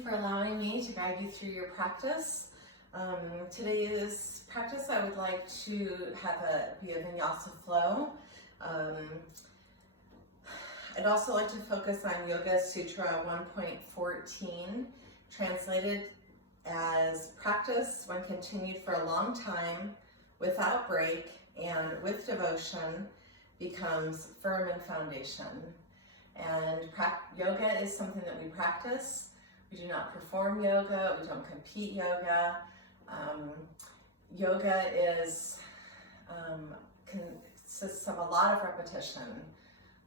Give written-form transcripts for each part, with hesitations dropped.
you for allowing me to guide you through your practice. Today's practice, I would like to have be a vinyasa flow. I'd also like to focus on Yoga Sutra 1.14, translated as practice when continued for a long time, without break, and with devotion, becomes firm in foundation. And yoga is something that we practice. We do not perform yoga, we don't compete yoga. Yoga consists of a lot of repetition,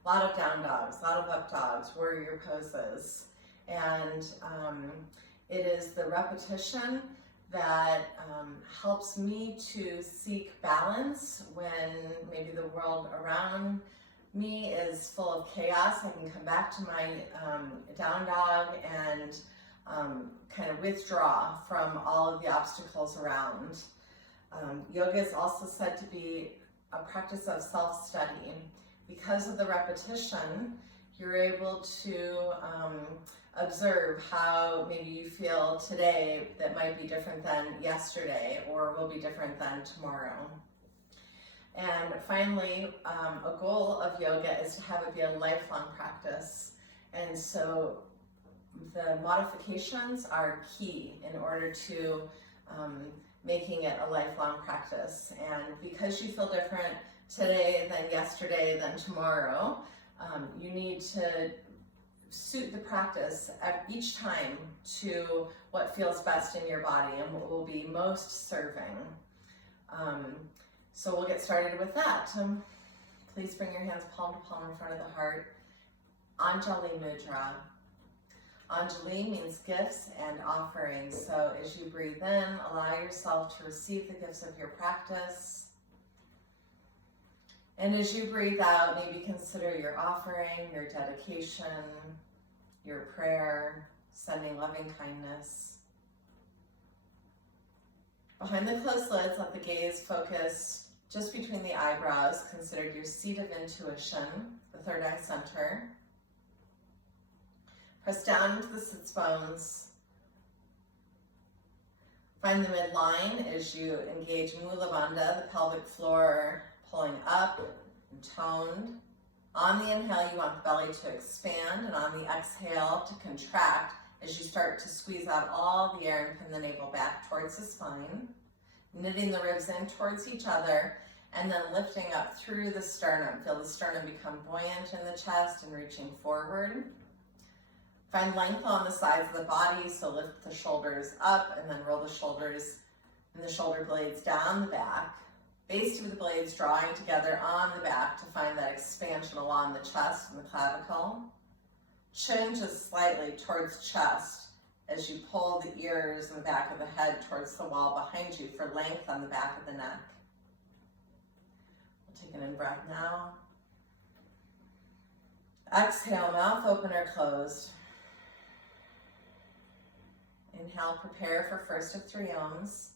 a lot of down dogs, a lot of up dogs, warrior poses. And it is the repetition that helps me to seek balance when maybe the world around me is full of chaos. I can come back to my down dog and kind of withdraw from all of the obstacles around. Yoga is also said to be a practice of self-study. Because of the repetition, you're able to observe how maybe you feel today that might be different than yesterday or will be different than tomorrow. And finally, a goal of yoga is to have it be a lifelong practice. And so the modifications are key in order to making it a lifelong practice. And because you feel different today than yesterday than tomorrow, you need to suit the practice at each time to what feels best in your body and what will be most serving. So we'll get started with that. Please bring your hands palm to palm in front of the heart. Anjali Mudra. Anjali means gifts and offerings. So as you breathe in, allow yourself to receive the gifts of your practice. And as you breathe out, maybe consider your offering, your dedication, your prayer, sending loving kindness. Behind the closed lids, let the gaze focus just between the eyebrows. Consider your seat of intuition, the third eye center. Press down into the sits bones. Find the midline as you engage Mula Bandha, the pelvic floor pulling up and toned. On the inhale, you want the belly to expand, and on the exhale to contract as you start to squeeze out all the air and pin the navel back towards the spine, knitting the ribs in towards each other, and then lifting up through the sternum. Feel the sternum become buoyant in the chest and reaching forward. Find length on the sides of the body, so lift the shoulders up and then roll the shoulders and the shoulder blades down the back. Base of the blades drawing together on the back to find that expansion along the chest and the clavicle. Chin just slightly towards chest as you pull the ears and the back of the head towards the wall behind you for length on the back of the neck. We'll take an in-breath now. Exhale, mouth open or closed. Inhale, prepare for first of 3 Ms.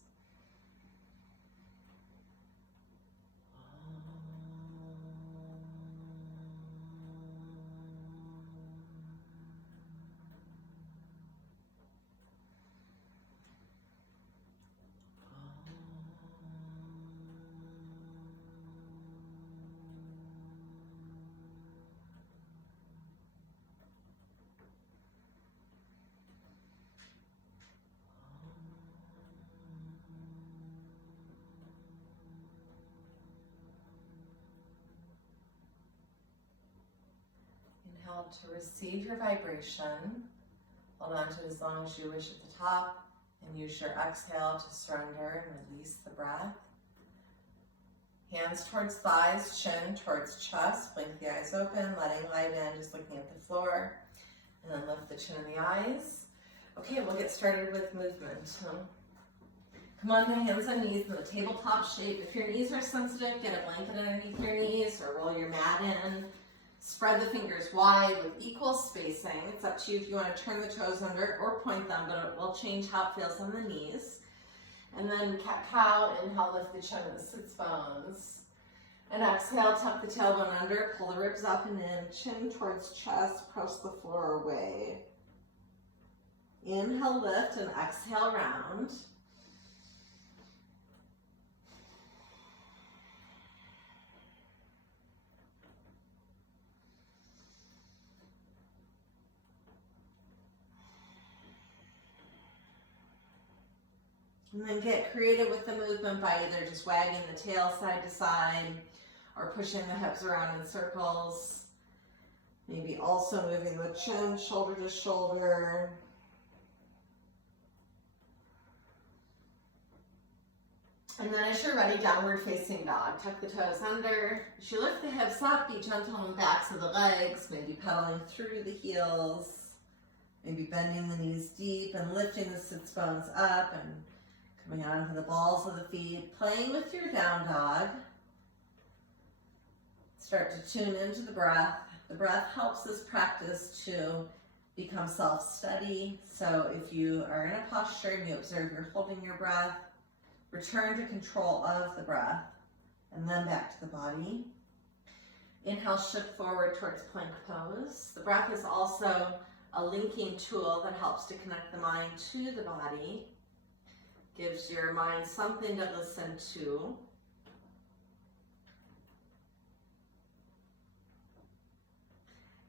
Inhale to receive your vibration. Hold on to it as long as you wish at the top, and use your exhale to surrender and release the breath. Hands towards thighs, chin towards chest. Blink the eyes open, letting light in, just looking at the floor. And then lift the chin and the eyes. Okay, we'll get started with movement. Come on the hands and knees in the tabletop shape. If your knees are sensitive, get a blanket underneath your knees or roll your mat in. Spread the fingers wide with equal spacing. It's up to you if you want to turn the toes under or point them, but it will change how it feels on the knees. And then cat-cow, inhale, lift the chin and the sits bones. And exhale, tuck the tailbone under, pull the ribs up and in, chin towards chest, press the floor away. Inhale, lift, and exhale, round. And then get creative with the movement by either just wagging the tail side to side or pushing the hips around in circles. Maybe also moving the chin shoulder to shoulder. And then as you're ready, downward facing dog. Tuck the toes under. As you lift the hips up, be gentle on the backs of the legs, maybe pedaling through the heels, maybe bending the knees deep and lifting the sits bones up and coming onto the balls of the feet, playing with your down dog. Start to tune into the breath. The breath helps us practice to become self-steady. So if you are in a posture and you observe you're holding your breath, return to control of the breath and then back to the body. Inhale, shift forward towards plank pose. The breath is also a linking tool that helps to connect the mind to the body, gives your mind something to listen to.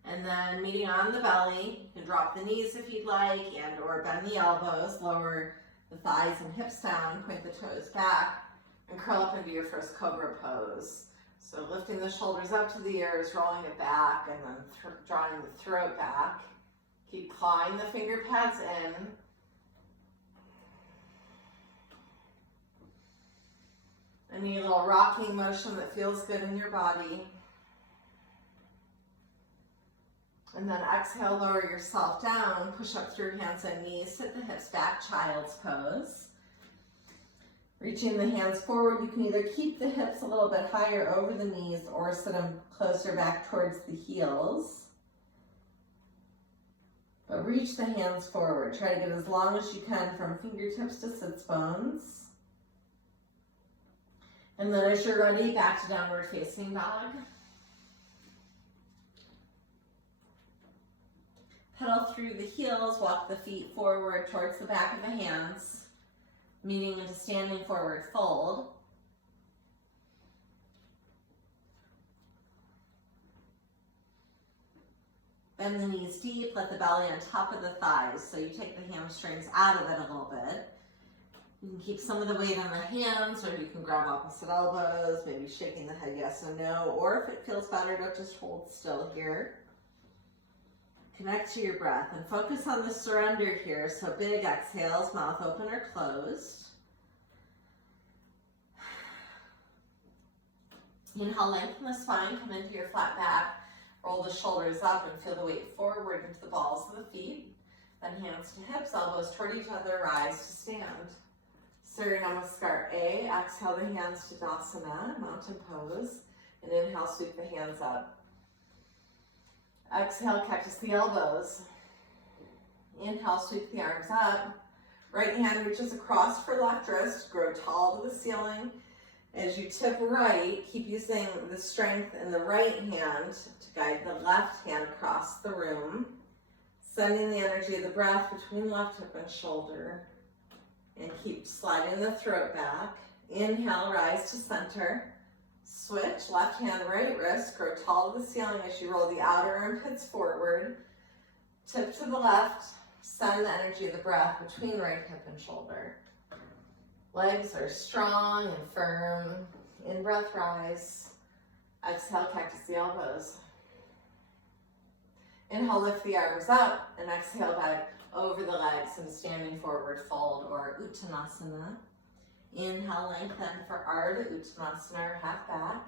And then meeting on the belly, you can drop the knees if you'd like, and or bend the elbows, lower the thighs and hips down, point the toes back, and curl up into your first cobra pose. So lifting the shoulders up to the ears, rolling it back, and then drawing the throat back. Keep clawing the finger pads in. Any little rocking motion that feels good in your body. And then exhale, lower yourself down, push up through hands and knees, sit the hips back, child's pose. Reaching the hands forward, you can either keep the hips a little bit higher over the knees or sit them closer back towards the heels. But reach the hands forward. Try to get as long as you can from fingertips to sits bones. And then as you're ready, back to downward facing dog. Pedal through the heels, walk the feet forward towards the back of the hands, meeting into standing forward fold. Bend the knees deep, let the belly on top of the thighs, so you take the hamstrings out of it a little bit. You can keep some of the weight on the hands, or you can grab opposite elbows, maybe shaking the head yes or no, or if it feels better to just hold still here. Connect to your breath and focus on the surrender here. So big exhales, mouth open or closed. Inhale, lengthen the spine, come into your flat back, roll the shoulders up and feel the weight forward into the balls of the feet. Then hands to hips, elbows toward each other, rise to stand. Surya Namaskar A, exhale the hands to Dasana, mountain pose, and inhale, sweep the hands up. Exhale, cactus the elbows. Inhale, sweep the arms up. Right hand reaches across for left wrist, grow tall to the ceiling. As you tip right, keep using the strength in the right hand to guide the left hand across the room, sending the energy of the breath between left hip and shoulder, and keep sliding the throat back. Inhale, rise to center. Switch, left hand, right wrist, grow tall to the ceiling as you roll the outer armpits forward. Tip to the left, send the energy of the breath between right hip and shoulder. Legs are strong and firm. In-breath, rise. Exhale, cactus the elbows. Inhale, lift the arms up, and exhale back over the legs and standing forward fold, or Uttanasana. Inhale, lengthen for Ardha Uttanasana, or half back.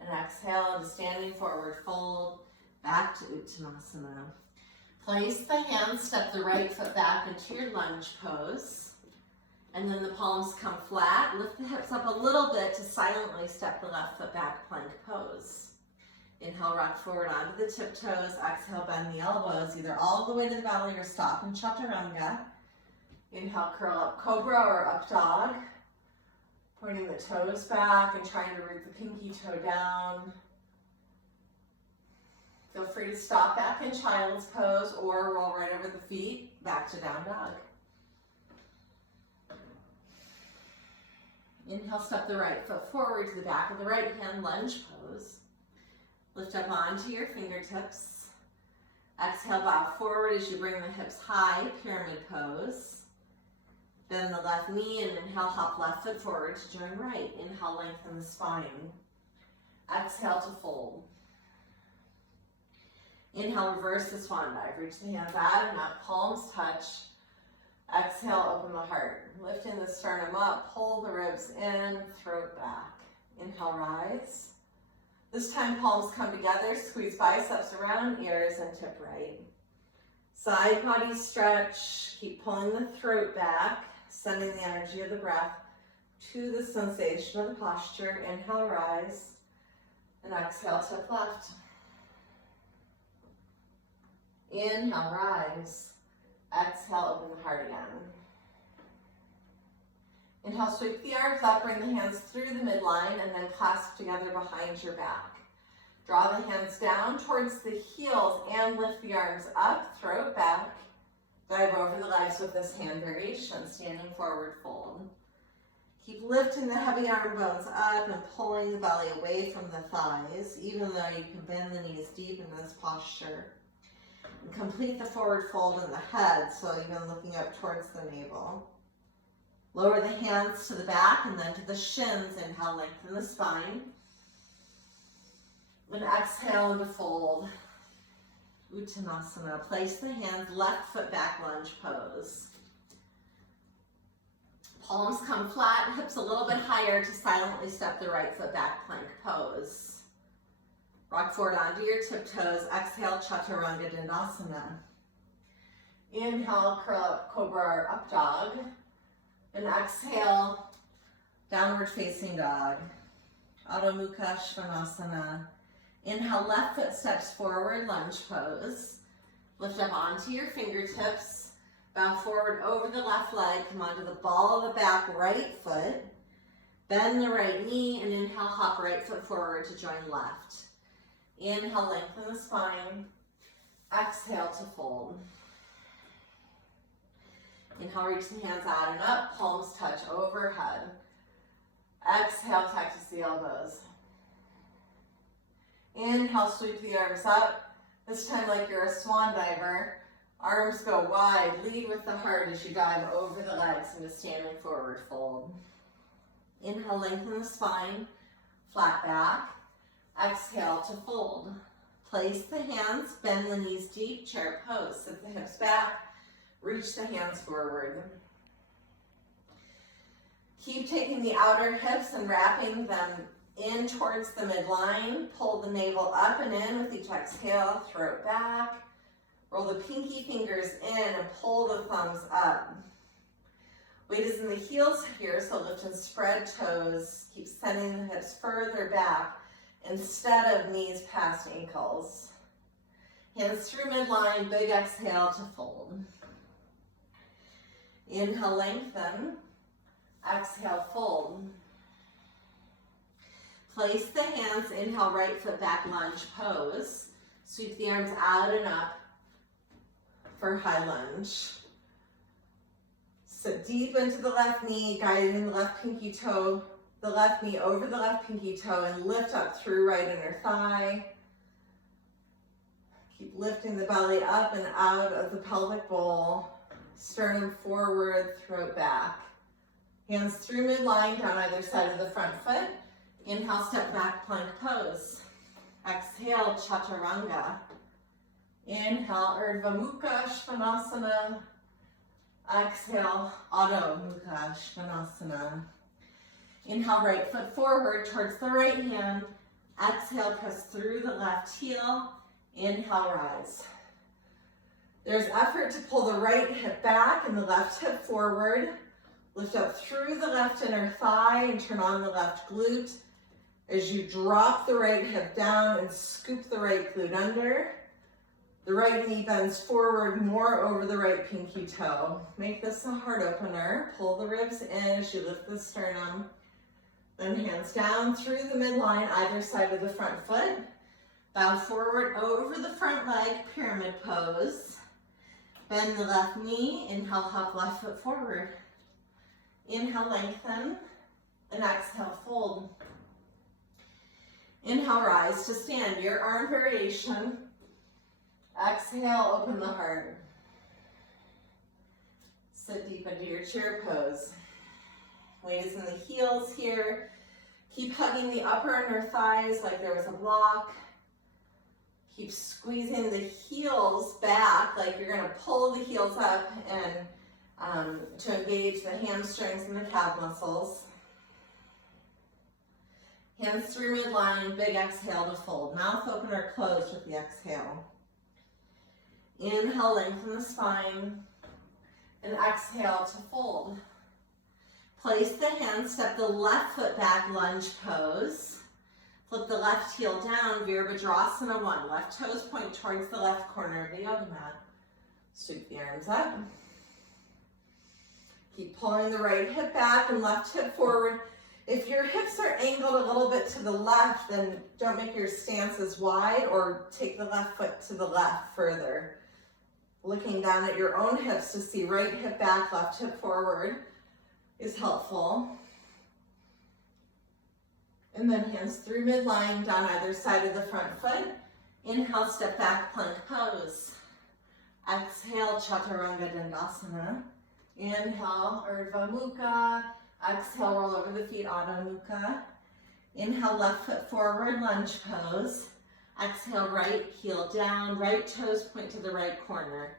And exhale into standing forward fold, back to Uttanasana. Place the hands, step the right foot back into your lunge pose. And then the palms come flat. Lift the hips up a little bit to silently step the left foot back, plank pose. Inhale, rock forward onto the tiptoes. Exhale, bend the elbows, either all the way to the belly or stop in Chaturanga. Inhale, curl up cobra or up dog. Pointing the toes back and trying to root the pinky toe down. Feel free to stop back in child's pose or roll right over the feet, back to down dog. Inhale, step the right foot forward to the back of the right hand, lunge pose. Lift up onto your fingertips. Exhale, bow forward as you bring the hips high, pyramid pose. Bend the left knee and inhale, hop left foot forward to join right. Inhale, lengthen the spine. Exhale to fold. Inhale, reverse the swan dive. Reach the hands out and up, palms touch. Exhale, open the heart. Lifting the sternum up, pull the ribs in, throat back. Inhale, rise. This time palms come together, squeeze biceps around, ears, and tip right. Side body stretch, keep pulling the throat back, sending the energy of the breath to the sensation of the posture. Inhale, rise, and exhale, tip left. Inhale, rise. Exhale, open the heart again. Inhale, sweep the arms up, bring the hands through the midline, and then clasp together behind your back. Draw the hands down towards the heels and lift the arms up, throat back. Dive over the legs with this hand variation, standing forward fold. Keep lifting the heavy arm bones up and pulling the belly away from the thighs, even though you can bend the knees deep in this posture. And complete the forward fold in the head, so even looking up towards the navel. Lower the hands to the back and then to the shins. Inhale, lengthen the spine. And exhale to fold. Uttanasana. Place the hands, left foot back, lunge pose. Palms come flat, hips a little bit higher to silently step the right foot back, plank pose. Rock forward onto your tiptoes. Exhale, Chaturanga Dandasana. Inhale, curl up, cobra or up dog. And exhale, downward facing dog. Adho Mukha Svanasana. Inhale, left foot steps forward, lunge pose. Lift up onto your fingertips. Bow forward over the left leg. Come onto the ball of the back right foot. Bend the right knee and inhale, hop right foot forward to join left. Inhale, lengthen the spine. Exhale to fold. Inhale, reach the hands out and up, palms touch overhead. Exhale, cactus the elbows. Inhale, sweep the arms up. This time like you're a swan diver. Arms go wide, lead with the heart as you dive over the legs into standing forward fold. Inhale, lengthen the spine, flat back. Exhale to fold. Place the hands, bend the knees deep, chair pose. Sit the hips back, reach the hands forward. Keep taking the outer hips and wrapping them in towards the midline. Pull the navel up and in with each exhale, throat back. Roll the pinky fingers in and pull the thumbs up. Weight is in the heels here, so lift and spread toes. Keep sending the hips further back instead of knees past ankles. Hands through midline, big exhale to fold. Inhale, lengthen. Exhale, fold. Place the hands, inhale, right foot back, lunge pose. Sweep the arms out and up for high lunge. Sit deep into the left knee, guiding the left pinky toe, the left knee over the left pinky toe, and lift up through right inner thigh. Keep lifting the belly up and out of the pelvic bowl. Sternum forward, throat back. Hands through midline, down either side of the front foot. Inhale, step back, plank pose. Exhale, Chaturanga. Inhale, Urdhva Mukha Svanasana. Exhale, Adho Mukha Svanasana. Inhale, right foot forward towards the right hand. Exhale, press through the left heel. Inhale, rise. There's effort to pull the right hip back and the left hip forward. Lift up through the left inner thigh and turn on the left glute. As you drop the right hip down and scoop the right glute under, the right knee bends forward more over the right pinky toe. Make this a heart opener. Pull the ribs in as you lift the sternum. Then hands down through the midline, either side of the front foot. Bow forward over the front leg, pyramid pose. Bend the left knee, inhale, hop left foot forward. Inhale, lengthen, and exhale, fold. Inhale, rise to stand, your arm variation. Exhale, open the heart. Sit deep into your chair pose. Weight is in the heels here. Keep hugging the upper inner thighs like there was a block. Keep squeezing the heels back like you're going to pull the heels up and to engage the hamstrings and the calf muscles. Hands through midline, big exhale to fold. Mouth open or closed with the exhale. Inhale, lengthen the spine, and exhale to fold. Place the hands, step the left foot back, lunge pose. Flip the left heel down, Virabhadrasana 1. Left toes point towards the left corner of the yoga mat. Sweep the arms up. Keep pulling the right hip back and left hip forward. If your hips are angled a little bit to the left, then don't make your stance as wide, or take the left foot to the left further. Looking down at your own hips to see right hip back, left hip forward is helpful. And then hands through midline, down either side of the front foot. Inhale, step back, plank pose. Exhale, Chaturanga Dandasana. Inhale, Urdhva Mukha. Exhale, roll over the feet, Adho Mukha. Inhale, left foot forward, lunge pose. Exhale, right heel down, right toes point to the right corner.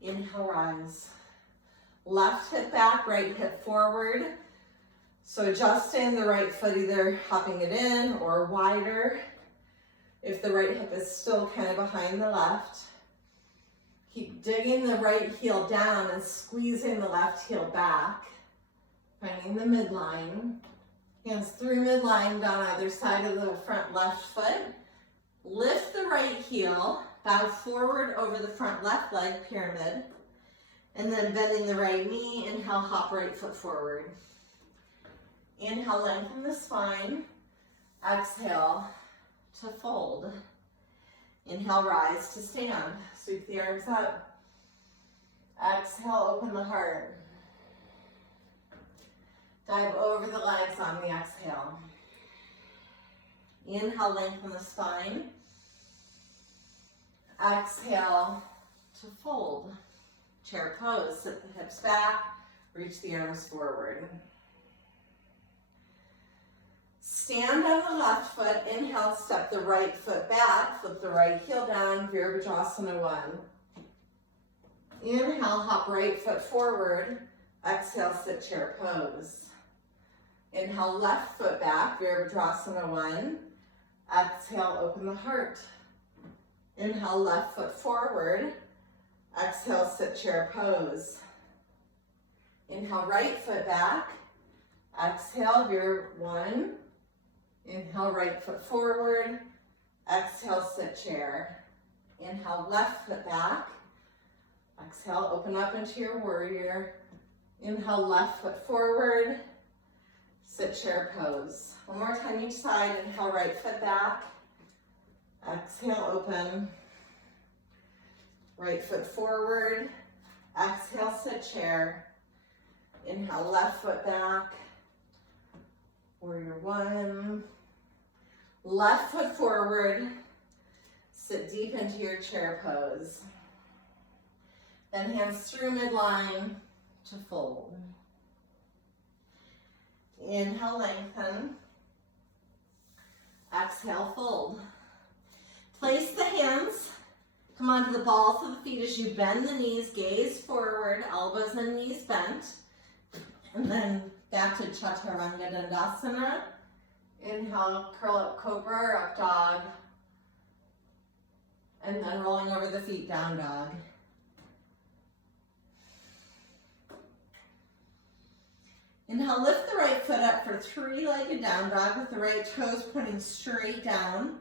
Inhale, rise. Left hip back, right hip forward. So adjusting the right foot, either hopping it in or wider. If the right hip is still kind of behind the left. Keep digging the right heel down and squeezing the left heel back. Finding the midline. Hands through midline, down either side of the front left foot. Lift the right heel, bow forward over the front left leg, pyramid. And then bending the right knee, inhale, hop right foot forward. Inhale, lengthen the spine. Exhale to fold. Inhale, rise to stand. Sweep the arms up. Exhale, open the heart. Dive over the legs on the exhale. Inhale, lengthen the spine. Exhale to fold. Chair pose, sit the hips back, reach the arms forward. Stand on the left foot, inhale, step the right foot back, flip the right heel down, Virabhadrasana 1. Inhale, hop right foot forward, exhale, sit chair pose. Inhale, left foot back, Virabhadrasana 1. Exhale, open the heart. Inhale, left foot forward. Exhale, sit chair pose. Inhale, right foot back. Exhale, Vir 1. Inhale, right foot forward. Exhale, sit chair. Inhale, left foot back. Exhale, open up into your warrior. Inhale, left foot forward. Sit chair pose. One more time each side. Inhale, right foot back. Exhale, open. Right foot forward. Exhale, sit chair. Inhale, left foot back. Warrior 1. Left foot forward. Sit deep into your chair pose. Then hands through midline to fold. Inhale, lengthen. Exhale, fold. Place the hands, come onto the balls of the feet as you bend the knees, gaze forward, elbows and knees bent. And then back to Chaturanga Dandasana. Inhale, curl up cobra or up dog. And then rolling over the feet, down dog. Inhale, lift the right foot up for three-legged down dog with the right toes pointing straight down.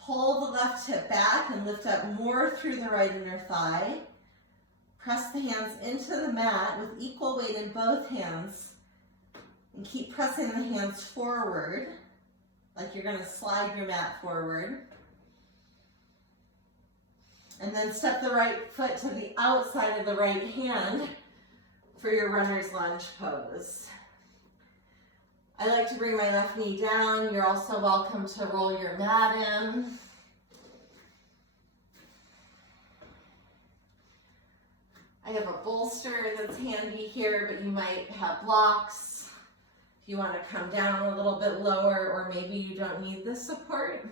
Pull the left hip back and lift up more through the right inner thigh. Press the hands into the mat with equal weight in both hands. And keep pressing the hands forward, like you're going to slide your mat forward. And then step the right foot to the outside of the right hand for your runner's lunge pose. I like to bring my left knee down. You're also welcome to roll your mat in. I have a bolster that's handy here, but you might have blocks. If you want to come down a little bit lower, or maybe you don't need this support.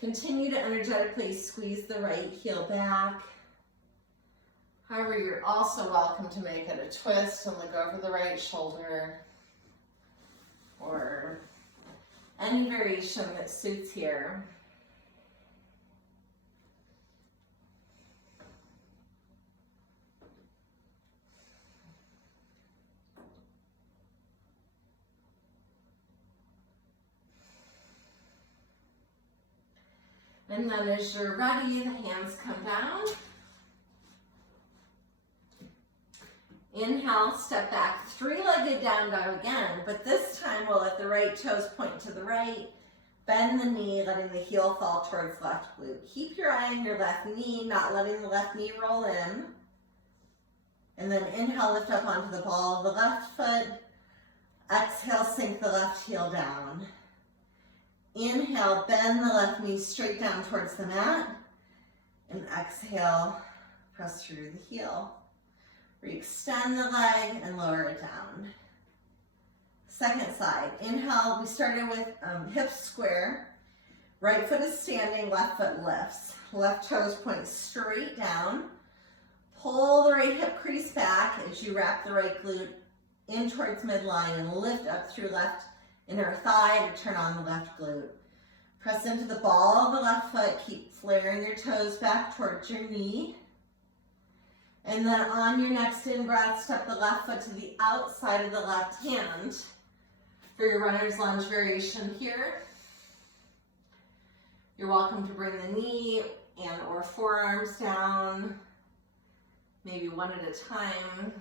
Continue to energetically squeeze the right heel back. However, you're also welcome to make it a twist and look over the right shoulder, or any variation that suits here. And then as you're ready, the hands come down. Inhale, step back, three-legged down dog again, but this time we'll let the right toes point to the right. Bend the knee, letting the heel fall towards left glute. Keep your eye on your left knee, not letting the left knee roll in. And then inhale, lift up onto the ball of the left foot. Exhale, sink the left heel down. Inhale, bend the left knee straight down towards the mat. And exhale, press through the heel. Re-extend the leg and lower it down. Second side, inhale, we started with hips square. Right foot is standing, left foot lifts. Left toes point straight down. Pull the right hip crease back as you wrap the right glute in towards midline and lift up through left inner thigh to turn on the left glute. Press into the ball of the left foot, keep flaring your toes back towards your knee. And then on your next in-breath, step the left foot to the outside of the left hand for your runner's lunge variation here. You're welcome to bring the knee and or forearms down, maybe one at a time.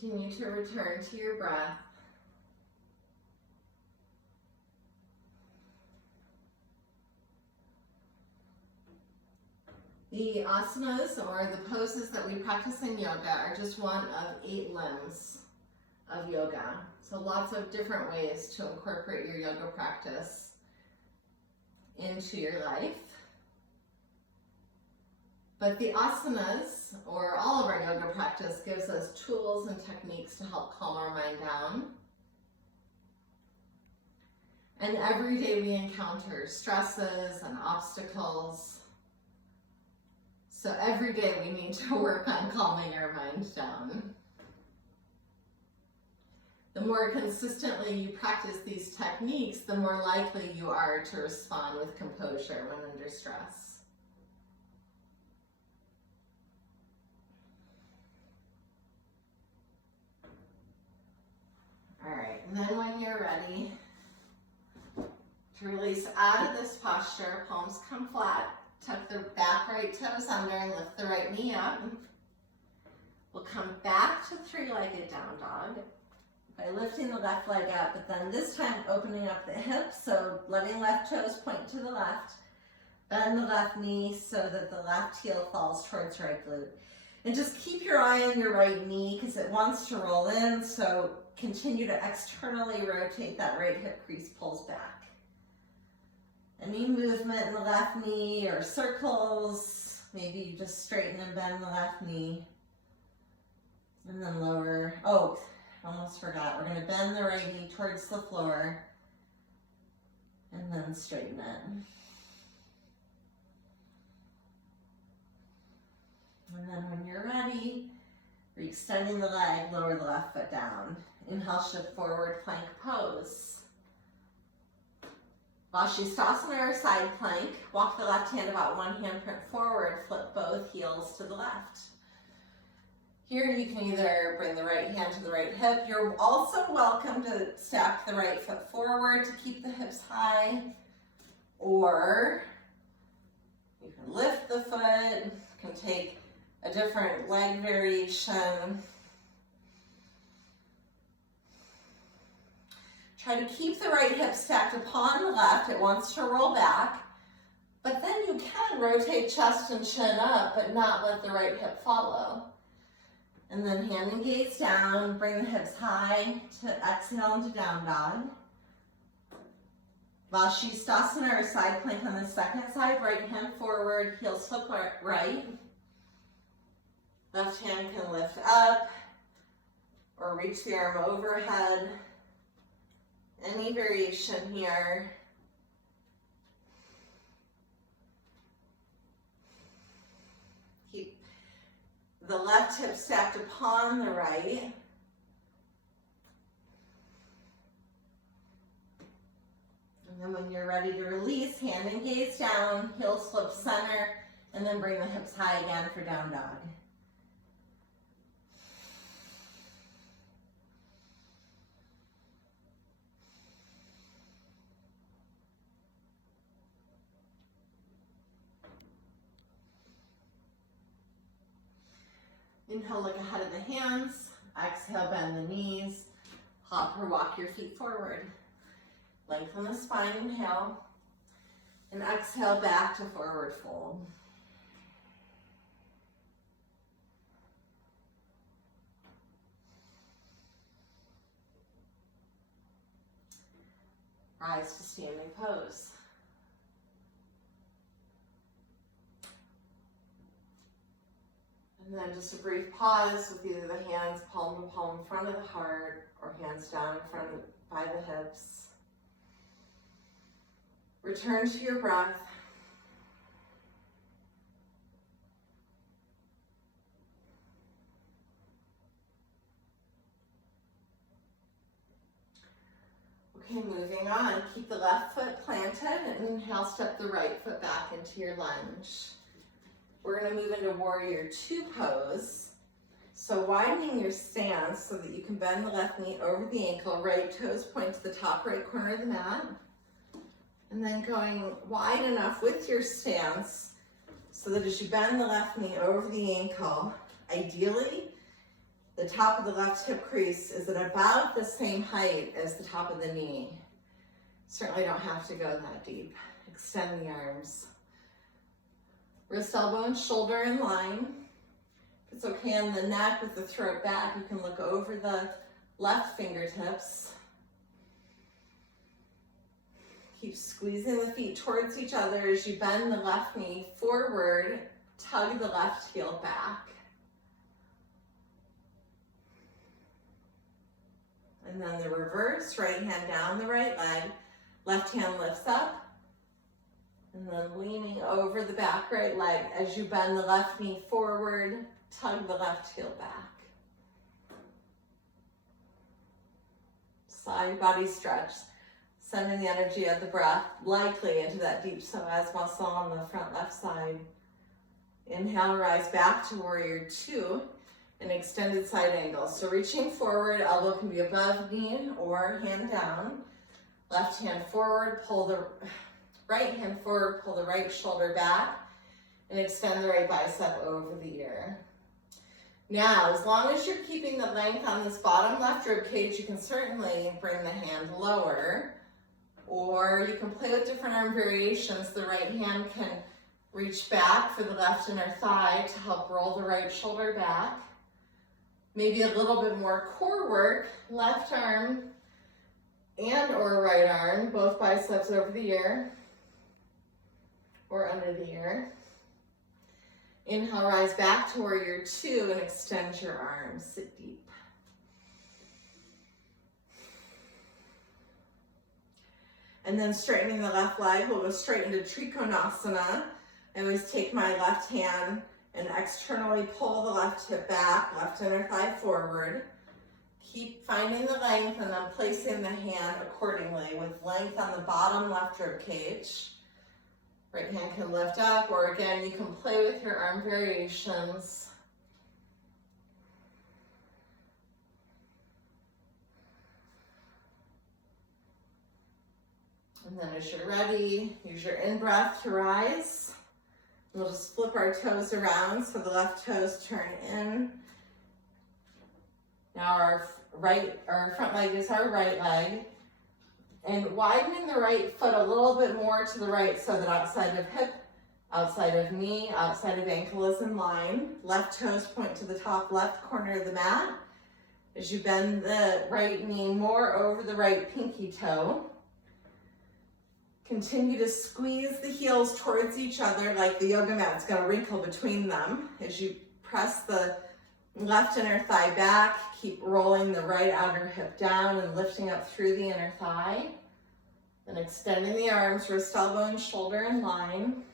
Continue to return to your breath. The asanas, or the poses that we practice in yoga, are just one of 8 limbs of yoga. So lots of different ways to incorporate your yoga practice into your life. But the asanas, or all of our yoga practice, gives us tools and techniques to help calm our mind down. And every day we encounter stresses and obstacles. So every day we need to work on calming our mind down. The more consistently you practice these techniques, the more likely you are to respond with composure when under stress. All right, and then when you're ready to release out of this posture, palms come flat, tuck the back right toes under and lift the right knee up. We'll come back to three-legged down dog by lifting the left leg up, but then this time opening up the hips, so letting left toes point to the left, bend the left knee so that the left heel falls towards right glute. And just keep your eye on your right knee because it wants to roll in, so continue to externally rotate that right hip crease, pulls back. Any movement in the left knee or circles, maybe you just straighten and bend the left knee. And then lower, oh, almost forgot. We're gonna bend the right knee towards the floor and then straighten it. And then when you're ready, re-extending the leg, lower the left foot down. Inhale, shift forward, plank pose. Vashisthasana or side plank. Walk the left hand about one handprint forward, flip both heels to the left. Here you can either bring the right hand to the right hip. You're also welcome to stack the right foot forward to keep the hips high, or you can lift the foot, you can take a different leg variation. Try to keep the right hip stacked upon the left. It wants to roll back, but then you can rotate chest and chin up, but not let the right hip follow. And then hand and gaze down, bring the hips high to exhale into down dog. Vashisthasana or side plank on the second side, right hand forward, heels flip right. Left hand can lift up or reach the arm overhead. Any variation here. Keep the left hip stacked upon the right. And then when you're ready to release, hand and gaze down, heels flip center, and then bring the hips high again for down dog. Inhale, look ahead of the hands. Exhale, bend the knees. Hop or walk your feet forward. Lengthen the spine, inhale. And exhale, back to forward fold. Rise to standing pose. And then just a brief pause with either the hands palm to palm in front of the heart or hands down in front by the hips. Return to your breath. Okay, moving on. Keep the left foot planted and inhale, step the right foot back into your lunge. We're going to move into warrior two pose. So widening your stance so that you can bend the left knee over the ankle, right toes point to the top right corner of the mat. And then going wide enough with your stance so that as you bend the left knee over the ankle, ideally, the top of the left hip crease is at about the same height as the top of the knee. Certainly don't have to go that deep. Extend the arms. Wrist, elbow, and shoulder in line. If it's okay on the neck with the throat back, you can look over the left fingertips. Keep squeezing the feet towards each other as you bend the left knee forward, tug the left heel back. And then the reverse, right hand down the right leg, left hand lifts up. And then leaning over the back right leg as you bend the left knee forward, tug the left heel back. Side body stretch, sending the energy of the breath likely into that deep psoas muscle on the front left side. Inhale, rise back to warrior two, an extended side angle. So reaching forward, elbow can be above knee or hand down. Left hand forward, pull the right hand forward, pull the right shoulder back, and extend the right bicep over the ear. Now, as long as you're keeping the length on this bottom left rib cage, you can certainly bring the hand lower, or you can play with different arm variations. The right hand can reach back for the left inner thigh to help roll the right shoulder back. Maybe a little bit more core work, left arm and or right arm, both biceps over the ear or under the ear. Inhale, rise back to warrior two and extend your arms, sit deep. And then straightening the left leg, we'll go straight into Trikonasana. I always take my left hand and externally pull the left hip back, left inner thigh forward. Keep finding the length and then placing the hand accordingly with length on the bottom left rib cage. Right hand can lift up, or again, you can play with your arm variations. And then as you're ready, use your in-breath to rise. We'll just flip our toes around so the left toes turn in. Now our front leg is our right leg. And widening the right foot a little bit more to the right so that outside of hip, outside of knee, outside of ankle is in line. Left toes point to the top left corner of the mat. As you bend the right knee more over the right pinky toe. Continue to squeeze the heels towards each other like the yoga mat's got a wrinkle between them. As you press the left inner thigh back, keep rolling the right outer hip down and lifting up through the inner thigh. Then extending the arms, wrist, elbow, and shoulder in line.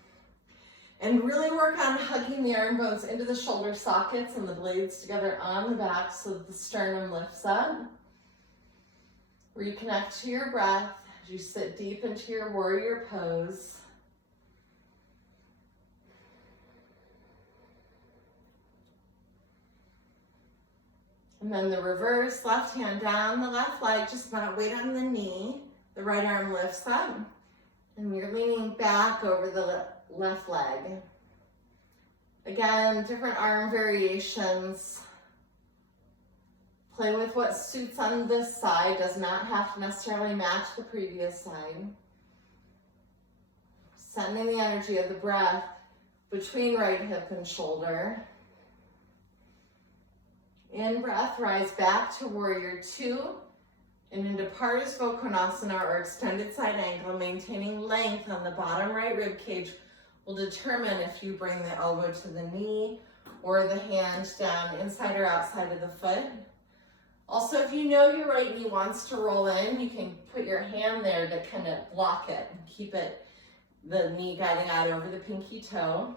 And really work on hugging the arm bones into the shoulder sockets and the blades together on the back so that the sternum lifts up. Reconnect to your breath as you sit deep into your warrior pose. And then the reverse, left hand down the left leg, just not weight on the knee. The right arm lifts up. And you're leaning back over the left leg. Again, different arm variations. Play with what suits on this side, does not have to necessarily match the previous side. Sending the energy of the breath between right hip and shoulder. In breath, rise back to warrior two and into Pardasvokkonasana or extended side angle, maintaining length on the bottom right rib cage will determine if you bring the elbow to the knee or the hand down inside or outside of the foot. Also, if you know your right knee wants to roll in, you can put your hand there to kind of block it and keep it, the knee guiding out over the pinky toe.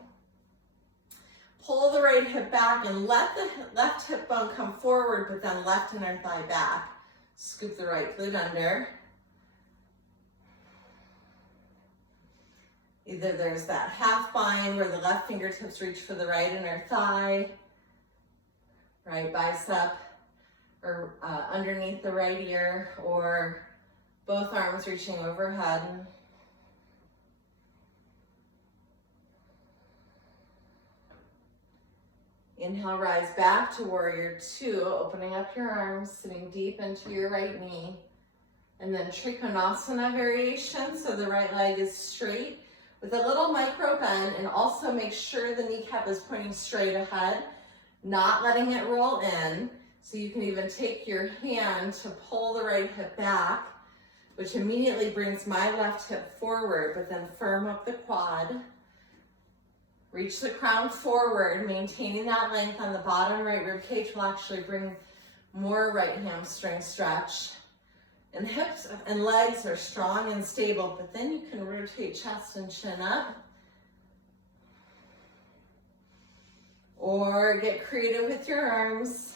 Pull the right hip back and let the left hip bone come forward, but then left inner thigh back. Scoop the right glute under. Either there's that half bind where the left fingertips reach for the right inner thigh, right bicep, or underneath the right ear, or both arms reaching overhead. Inhale, rise back to warrior two, opening up your arms, sitting deep into your right knee. And then Trikonasana variation, so the right leg is straight with a little micro bend, and also make sure the kneecap is pointing straight ahead, not letting it roll in. So you can even take your hand to pull the right hip back, which immediately brings my left hip forward, but then firm up the quad. Reach the crown forward, maintaining that length on the bottom right rib cage will actually bring more right hamstring stretch. And hips and legs are strong and stable, but then you can rotate chest and chin up. Or get creative with your arms.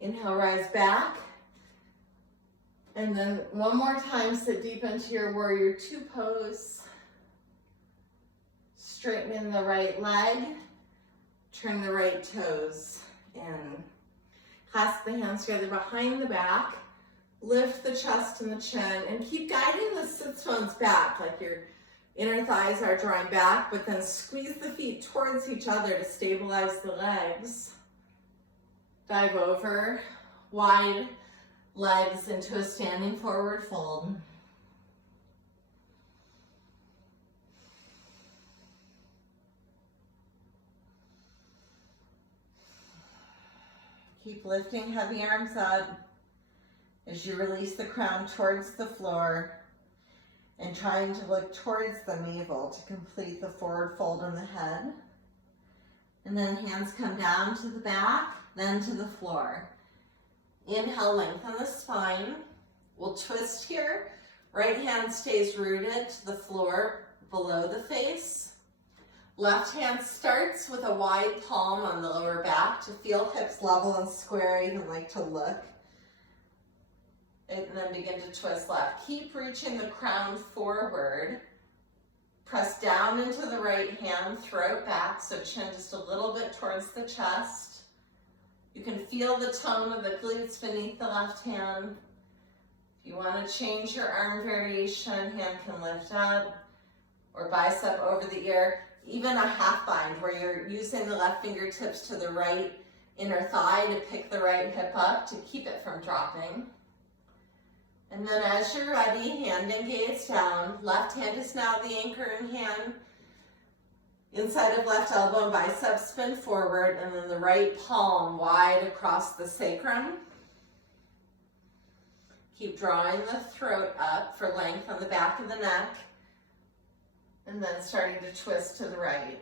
Inhale, rise back. And then one more time, sit deep into your warrior two pose. Straighten the right leg, turn the right toes in. Clasp the hands together behind the back, lift the chest and the chin, and keep guiding the sits bones back, like your inner thighs are drawing back, but then squeeze the feet towards each other to stabilize the legs. Dive over, wide legs into a standing forward fold. Keep lifting heavy arms up as you release the crown towards the floor and trying to look towards the navel to complete the forward fold on the head. And then hands come down to the back, then to the floor. Inhale, lengthen the spine. We'll twist here. Right hand stays rooted to the floor below the face. Left hand starts with a wide palm on the lower back to feel hips level and square. I even like to look. And then begin to twist left. Keep reaching the crown forward. Press down into the right hand, throat back, so chin just a little bit towards the chest. You can feel the tone of the glutes beneath the left hand. If you want to change your arm variation, hand can lift up or bicep over the ear. Even a half bind where you're using the left fingertips to the right inner thigh to pick the right hip up to keep it from dropping. And then as you're ready, hand and gaze down. Left hand is now the anchoring hand. Inside of left elbow and bicep spin forward, and then the right palm wide across the sacrum. Keep drawing the throat up for length on the back of the neck. And then starting to twist to the right.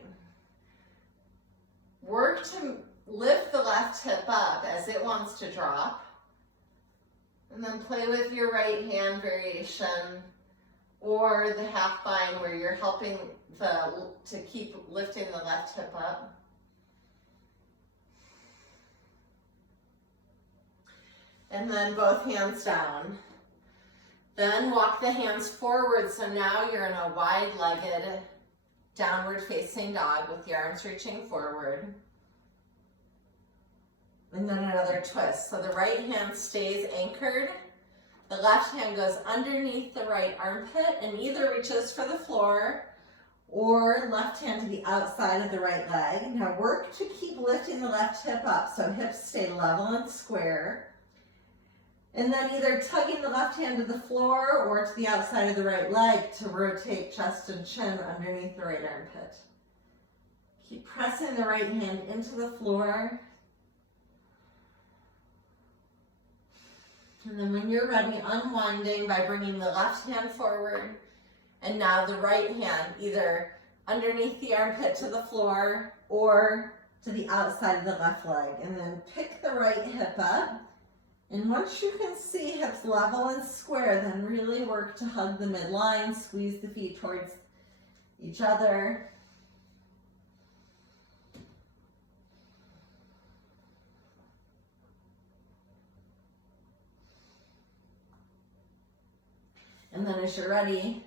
Work to lift the left hip up as it wants to drop. And then play with your right hand variation or the half bind where you're helping to keep lifting the left hip up. And then both hands down. Then walk the hands forward, so now you're in a wide-legged downward facing dog with the arms reaching forward. And then another twist. So the right hand stays anchored. The left hand goes underneath the right armpit and either reaches for the floor or left hand to the outside of the right leg. Now work to keep lifting the left hip up so hips stay level and square. And then either tugging the left hand to the floor or to the outside of the right leg to rotate chest and chin underneath the right armpit. Keep pressing the right hand into the floor. And then when you're ready, unwinding by bringing the left hand forward. And now the right hand either underneath the armpit to the floor or to the outside of the left leg. And then pick the right hip up. And once you can see hips level and square, then really work to hug the midline, squeeze the feet towards each other. And then as you're ready,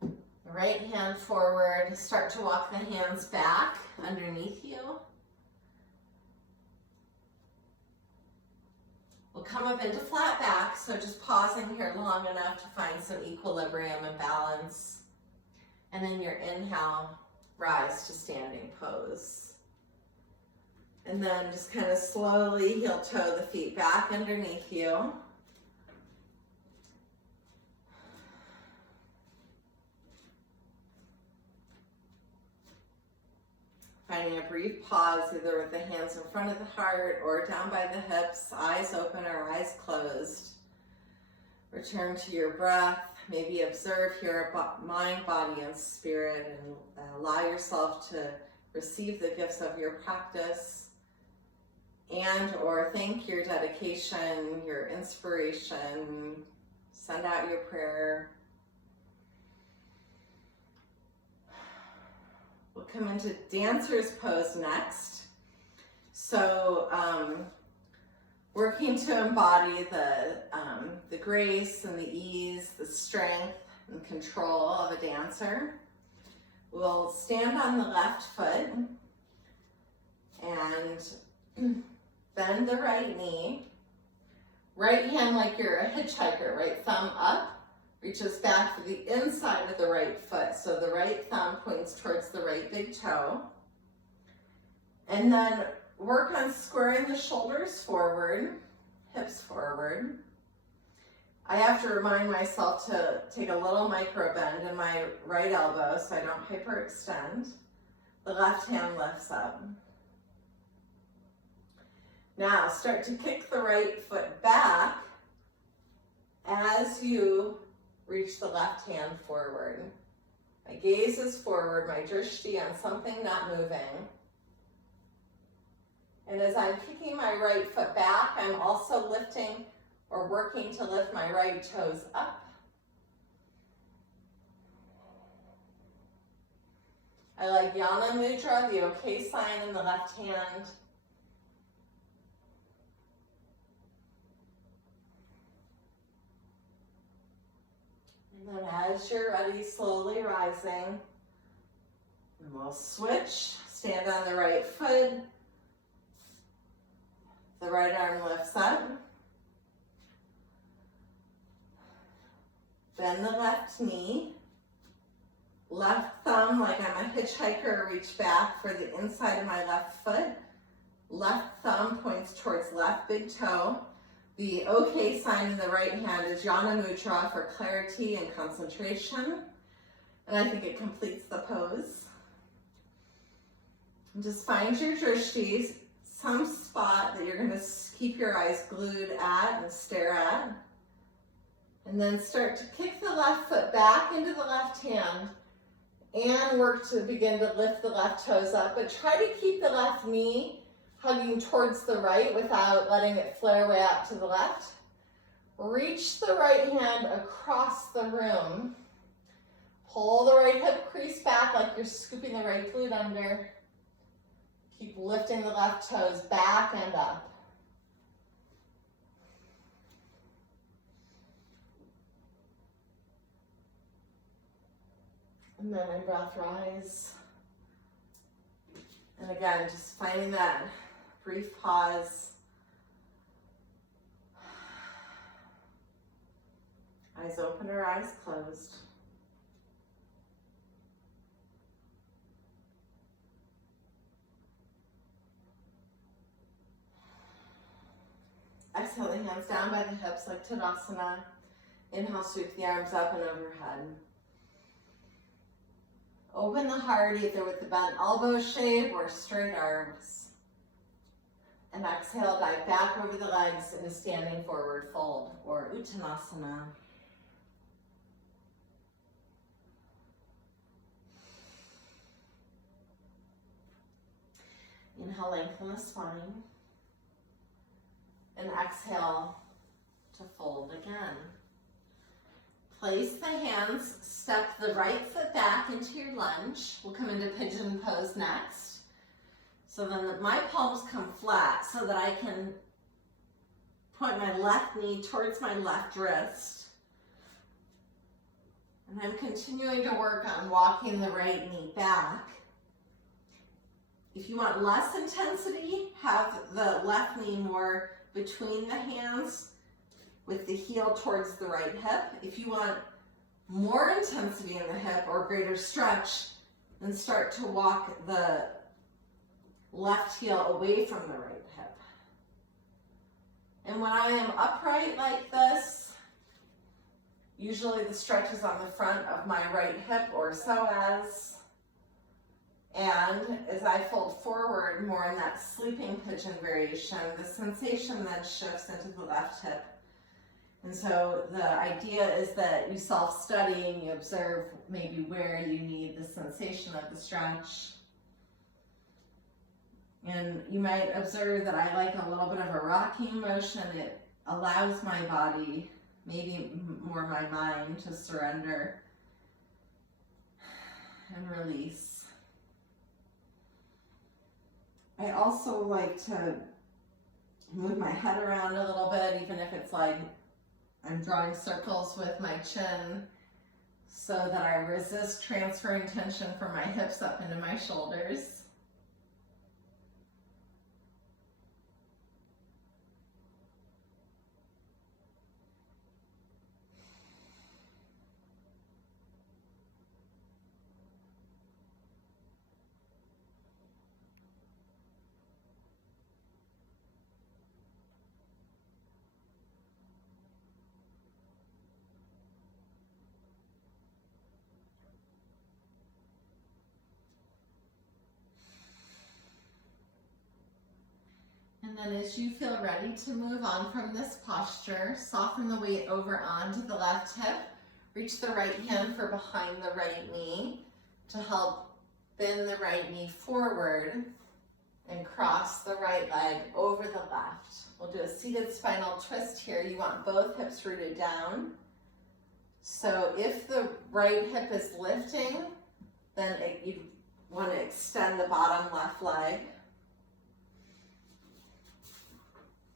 the right hand forward, start to walk the hands back underneath you. We'll come up into flat back, so just pausing here long enough to find some equilibrium and balance. And then your inhale, rise to standing pose. And then just kind of slowly heel toe the feet back underneath you. Finding a brief pause, either with the hands in front of the heart or down by the hips, eyes open or eyes closed. Return to your breath. Maybe observe your mind, body, and spirit, and allow yourself to receive the gifts of your practice and or thank your dedication, your inspiration. Send out your prayer. We'll come into dancer's pose next. So working to embody the grace and the ease, the strength and control of a dancer. We'll stand on the left foot and bend the right knee. Right hand like you're a hitchhiker, right thumb up. Reaches back to the inside of the right foot. So the right thumb points towards the right big toe. And then work on squaring the shoulders forward, hips forward. I have to remind myself to take a little micro bend in my right elbow so I don't hyperextend. The left hand lifts up. Now start to kick the right foot back as you reach the left hand forward. My gaze is forward, my drishti on something not moving. And as I'm kicking my right foot back, I'm also lifting or working to lift my right toes up. I like Yana Mudra, the okay sign in the left hand. And then as you're ready, slowly rising, and we'll switch, stand on the right foot, The right arm lifts up. Bend the left knee. Left thumb, like I'm a hitchhiker, reach back for the inside of my left foot. Left thumb points towards left big toe. The OK sign in the right hand is Jnana Mudra for clarity and concentration. And I think it completes the pose. And just find your drishti, some spot that you're going to keep your eyes glued at and stare at. And then start to kick the left foot back into the left hand and work to begin to lift the left toes up. But try to keep the left knee hugging towards the right without letting it flare way out to the left. Reach the right hand across the room. Pull the right hip crease back like you're scooping the right glute under. Keep lifting the left toes back and up. And then in-breath rise. And again, just finding that brief pause. Eyes open or eyes closed. Exhale the hands down by the hips like Tadasana. Inhale, sweep the arms up and overhead. Open the heart either with the bent elbow shape or straight arms. And exhale, dive back over the legs in a standing forward fold or Uttanasana. Inhale, lengthen the spine. And exhale to fold again. Place the hands, step the right foot back into your lunge. We'll come into pigeon pose next. So then my palms come flat so that I can point my left knee towards my left wrist. And I'm continuing to work on walking the right knee back. If you want less intensity, have the left knee more between the hands with the heel towards the right hip. If you want more intensity in the hip or greater stretch, then start to walk the left heel away from the right hip. And when I am upright like this, usually the stretch is on the front of my right hip or psoas. And as I fold forward more in that sleeping pigeon variation, the sensation then shifts into the left hip. And so the idea is that you self-study and you observe maybe where you need the sensation of the stretch. And you might observe that I like a little bit of a rocking motion. It allows my body, maybe more my mind, to surrender and release. I also like to move my head around a little bit, even if it's like I'm drawing circles with my chin, so that I resist transferring tension from my hips up into my shoulders. And then as you feel ready to move on from this posture, soften the weight over onto the left hip. Reach the right hand for behind the right knee to help bend the right knee forward and cross the right leg over the left. We'll do a seated spinal twist here. You want both hips rooted down. So if the right hip is lifting, then you want to extend the bottom left leg.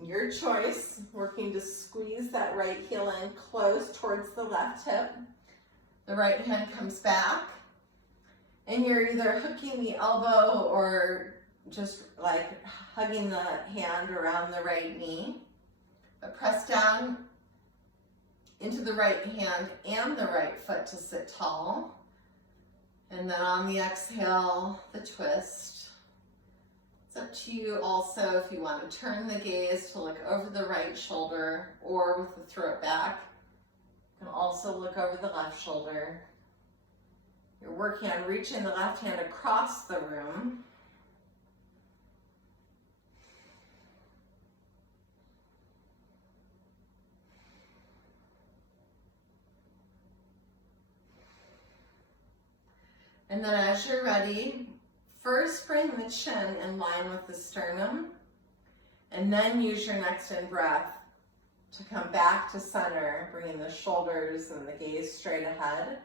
Your choice, working to squeeze that right heel in close towards the left hip. The right hand comes back, and you're either hooking the elbow or just like hugging the hand around the right knee. But press down into the right hand and the right foot to sit tall. And then on the exhale, the twist. It's up to you also if you want to turn the gaze to look over the right shoulder or with the throat back. You can also look over the left shoulder. You're working on reaching the left hand across the room. And then as you're ready, first bring the chin in line with the sternum, and then use your next in-breath to come back to center, bringing the shoulders and the gaze straight ahead.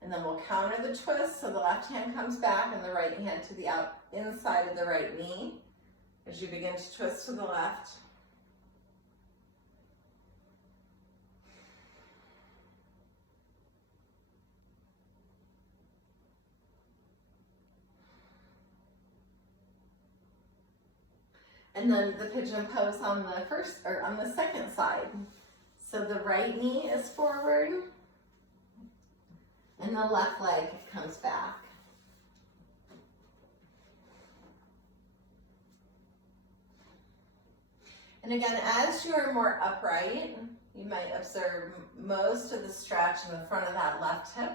And then we'll counter the twist, so the left hand comes back and the right hand to the inside of the right knee as you begin to twist to the left. And then the pigeon pose on the first, or on the second side. So the right knee is forward and the left leg comes back. And again, as you are more upright, you might observe most of the stretch in the front of that left hip.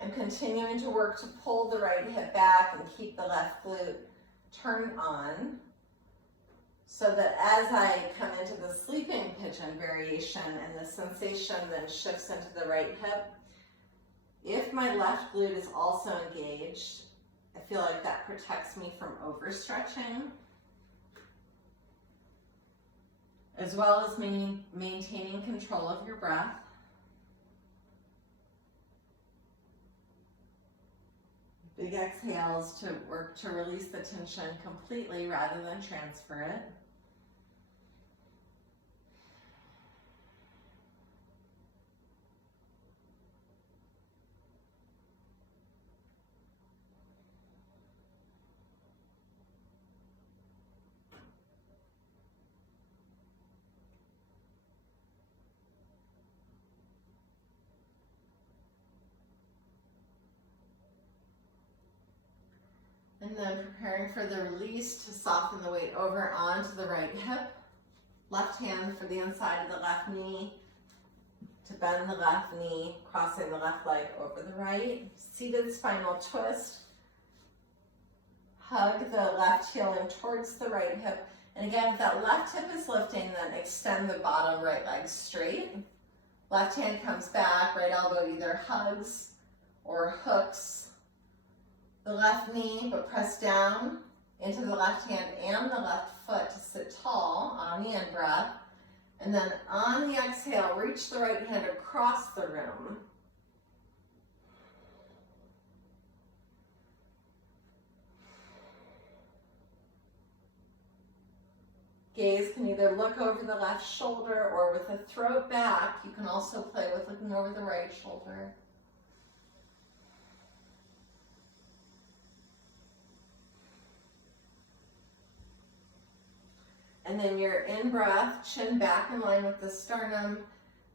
I'm continuing to work to pull the right hip back and keep the left glute turned on, so that as I come into the sleeping pigeon variation and the sensation then shifts into the right hip, if my left glute is also engaged, I feel like that protects me from overstretching, as well as maintaining control of your breath. Big exhales to work to release the tension completely rather than transfer it. And then preparing for the release to soften the weight over onto the right hip. Left hand for the inside of the left knee to bend the left knee, crossing the left leg over the right. Seated spinal twist. Hug the left heel in towards the right hip. And again, if that left hip is lifting, then extend the bottom right leg straight. Left hand comes back, right elbow either hugs or hooks the left knee, but press down into the left hand and the left foot to sit tall on the in-breath. And then on the exhale, reach the right hand across the room. Gaze can either look over the left shoulder, or with the throat back, you can also play with looking over the right shoulder. And then your in-breath, chin back in line with the sternum,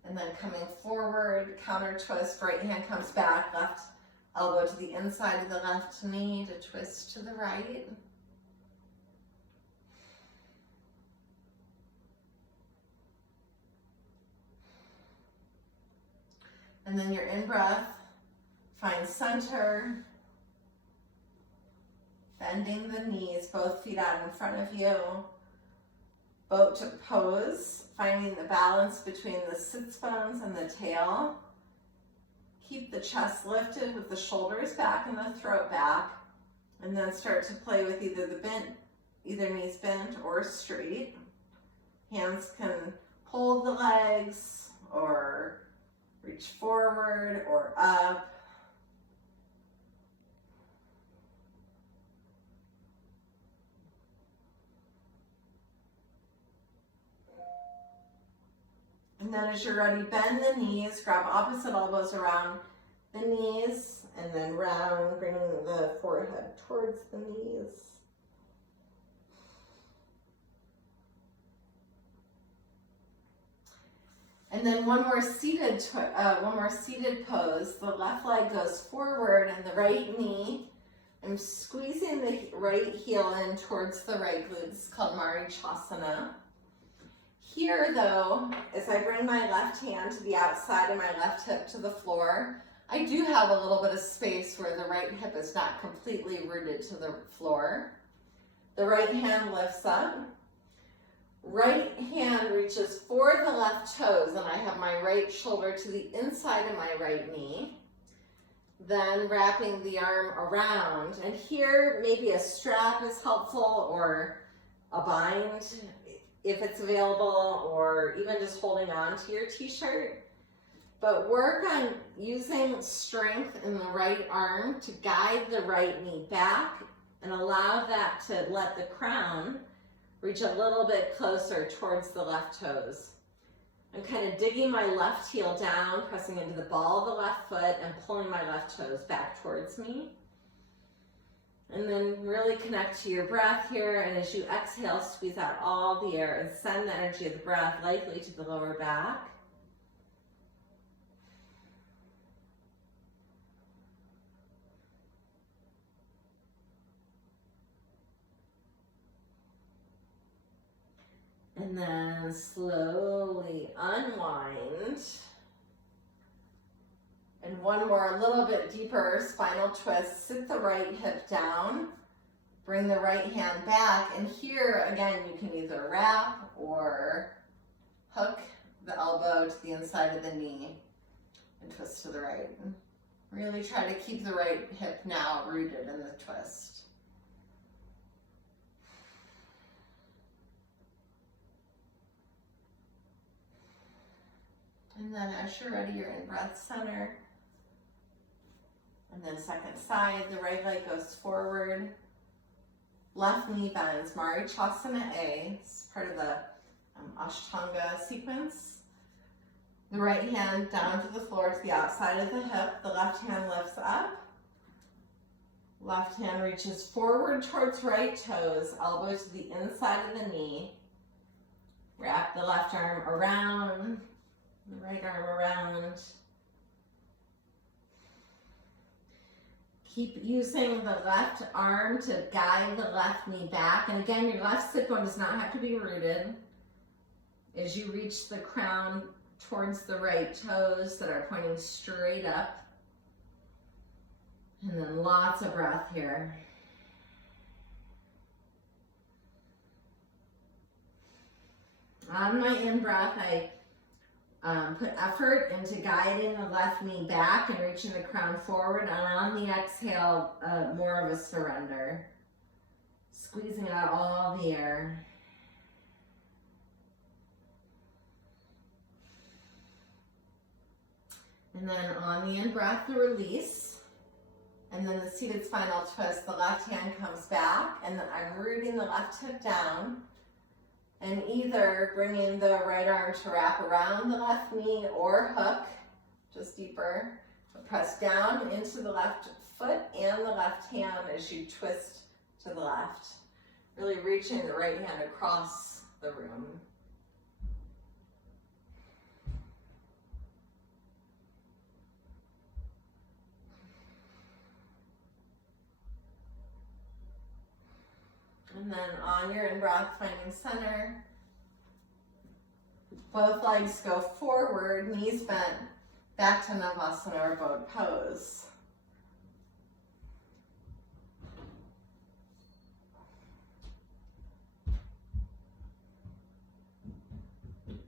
and then coming forward, counter twist, right hand comes back, left elbow to the inside of the left knee to twist to the right. And then your in-breath, find center, bending the knees, both feet out in front of you. Boat to pose, finding the balance between the sits bones and the tail. Keep the chest lifted with the shoulders back and the throat back. And then start to play with either knees bent or straight. Hands can hold the legs or reach forward or up. And then as you're ready, bend the knees, grab opposite elbows around the knees, and then round, bringing the forehead towards the knees. And then one more seated pose. The left leg goes forward and the right knee. I'm squeezing the right heel in towards the right glute. This is called Marichasana. Here though, as I bring my left hand to the outside and my left hip to the floor, I do have a little bit of space where the right hip is not completely rooted to the floor. The right hand lifts up. Right hand reaches for the left toes, and I have my right shoulder to the inside of my right knee. Then wrapping the arm around, and here maybe a strap is helpful, or a bind if it's available, or even just holding on to your t-shirt. But work on using strength in the right arm to guide the right knee back and allow that to let the crown reach a little bit closer towards the left toes. I'm kind of digging my left heel down, pressing into the ball of the left foot and pulling my left toes back towards me. And then really connect to your breath here, and as you exhale, squeeze out all the air and send the energy of the breath lightly to the lower back. And then slowly unwind. And one more, a little bit deeper spinal twist. Sit the right hip down. Bring the right hand back. And here, again, you can either wrap or hook the elbow to the inside of the knee and twist to the right. Really try to keep the right hip now rooted in the twist. And then as you're ready, you're in breath center. And then second side, the right leg goes forward. Left knee bends, Marichasana A. It's part of the Ashtanga sequence. The right hand down to the floor to the outside of the hip. The left hand lifts up. Left hand reaches forward towards right toes, elbows to the inside of the knee. Wrap the left arm around. The right arm around. Keep using the left arm to guide the left knee back. And again, your left sit bone does not have to be rooted. As you reach the crown towards the right toes that are pointing straight up. And then lots of breath here. On my in-breath, I put effort into guiding the left knee back and reaching the crown forward, and on the exhale, more of a surrender. Squeezing out all the air. And then on the in-breath, the release. And then the seated spinal twist, the left hand comes back, and then I'm rooting the left hip down. And either bringing the right arm to wrap around the left knee or hook, just deeper. Press down into the left foot and the left hand as you twist to the left. Really reaching the right hand across the room. And then on your in-breath, finding center. Both legs go forward, knees bent, back to Navasana or boat pose.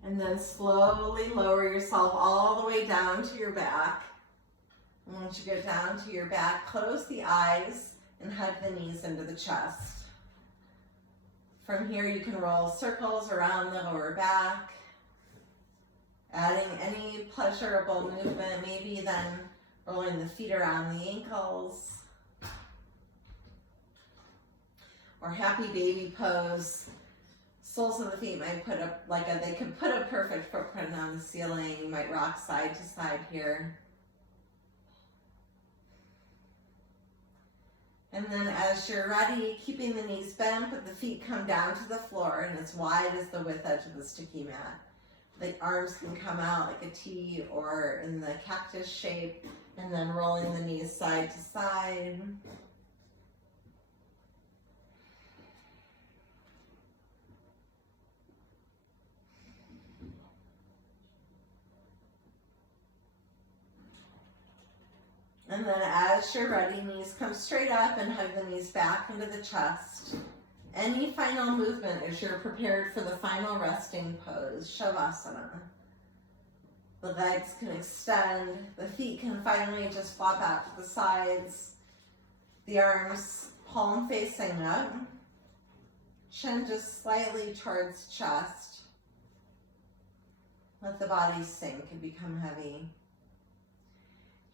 And then slowly lower yourself all the way down to your back. And once you get down to your back, close the eyes and hug the knees into the chest. From here, you can roll circles around the lower back, adding any pleasurable movement, maybe then rolling the feet around the ankles. Or happy baby pose, Soles of the feet might put up they could put a perfect footprint on the ceiling. You might rock side to side here. And then as you're ready, keeping the knees bent, but the feet come down to the floor and as wide as the width edge of the sticky mat. The arms can come out like a T or in the cactus shape, and then rolling the knees side to side. And then as you're ready, knees come straight up and hug the knees back into the chest. Any final movement as you're prepared for the final resting pose, Shavasana. The legs can extend, the feet can finally just flop out to the sides. The arms palm facing up. Chin just slightly towards chest. Let the body sink and become heavy.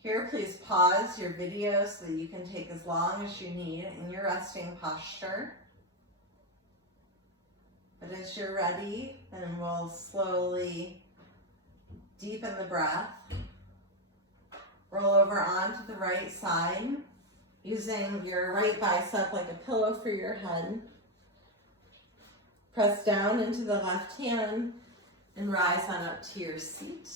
Here, please pause your video so that you can take as long as you need in your resting posture. But as you're ready, then we'll slowly deepen the breath. Roll over onto the right side, using your right bicep like a pillow for your head. Press down into the left hand and rise on up to your seat.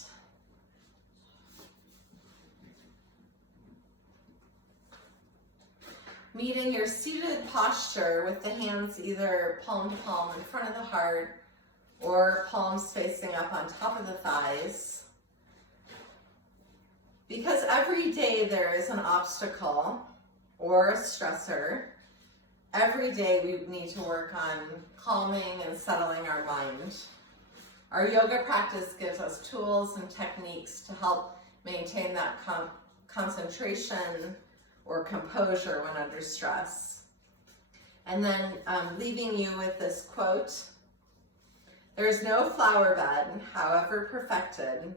Meet in your seated posture with the hands either palm to palm in front of the heart or palms facing up on top of the thighs. Because every day there is an obstacle or a stressor, every day we need to work on calming and settling our mind. Our yoga practice gives us tools and techniques to help maintain that concentration or composure when under stress. And then leaving you with this quote: there is no flower bed, however perfected,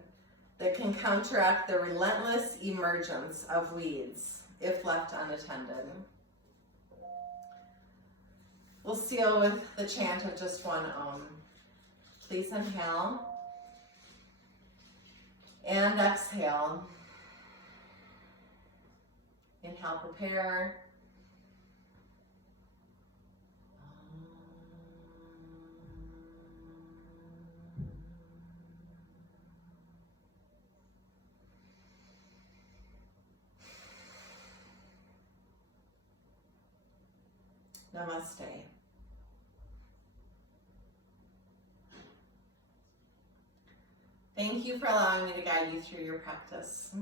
that can counteract the relentless emergence of weeds if left unattended. We'll seal with the chant of just one Om. Please inhale and exhale. Inhale, prepare. Namaste. Thank you for allowing me to guide you through your practice.